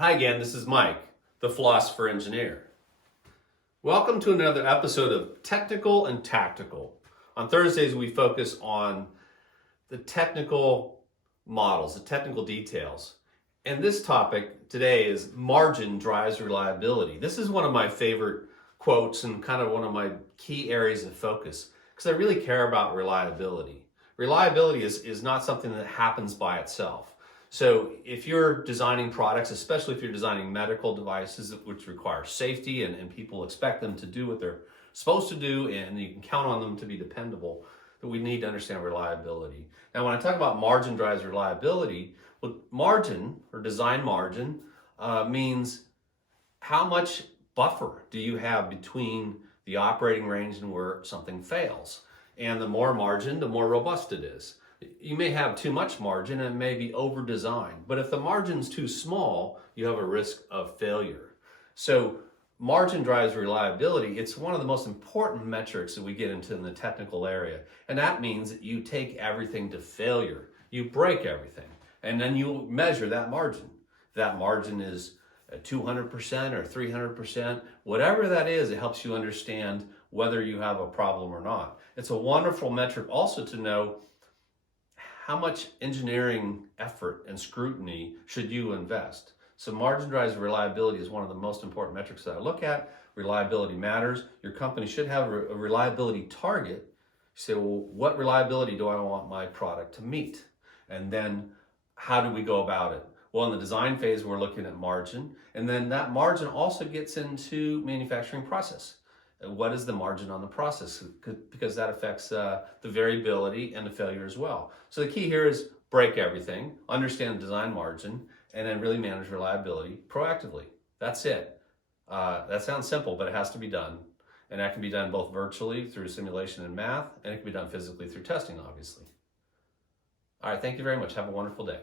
Hi again, this is Mike, the Philosopher Engineer. Welcome to another episode of Technical and Tactical. On Thursdays, we focus on the technical models, the technical details. And this topic today is margin drives reliability. This is one of my favorite quotes and kind of one of my key areas of focus because I really care about reliability. Reliability is not something that happens by itself. So if you're designing products, especially if you're designing medical devices which require safety and people expect them to do what they're supposed to do and you can count on them to be dependable, that we need to understand reliability. Now when I talk about margin drives reliability, well, margin or design margin means how much buffer do you have between the operating range and where something fails. And the more margin, the more robust it is. You may have too much margin and it may be over-designed, but if the margin's too small, you have a risk of failure. So margin drives reliability. It's one of the most important metrics that we get into in the technical area. And that means that you take everything to failure. You break everything. And then you measure that margin. If that margin is 200% or 300%, whatever that is, it helps you understand whether you have a problem or not. It's a wonderful metric also to know how much engineering effort and scrutiny should you invest. So margin drives reliability is one of the most important metrics that I look at. Reliability matters. Your company should have a reliability target. You say, well, what reliability do I want my product to meet? And then how do we go about it? Well, in the design phase, we're looking at margin. And then that margin also gets into manufacturing process. What is the margin on the process? Because that affects the variability and the failure as well. So the key here is break everything, understand the design margin, and then really manage reliability proactively. That's it. That sounds simple, but it has to be done. And that can be done both virtually through simulation and math, and it can be done physically through testing, obviously. All right, thank you very much. Have a wonderful day.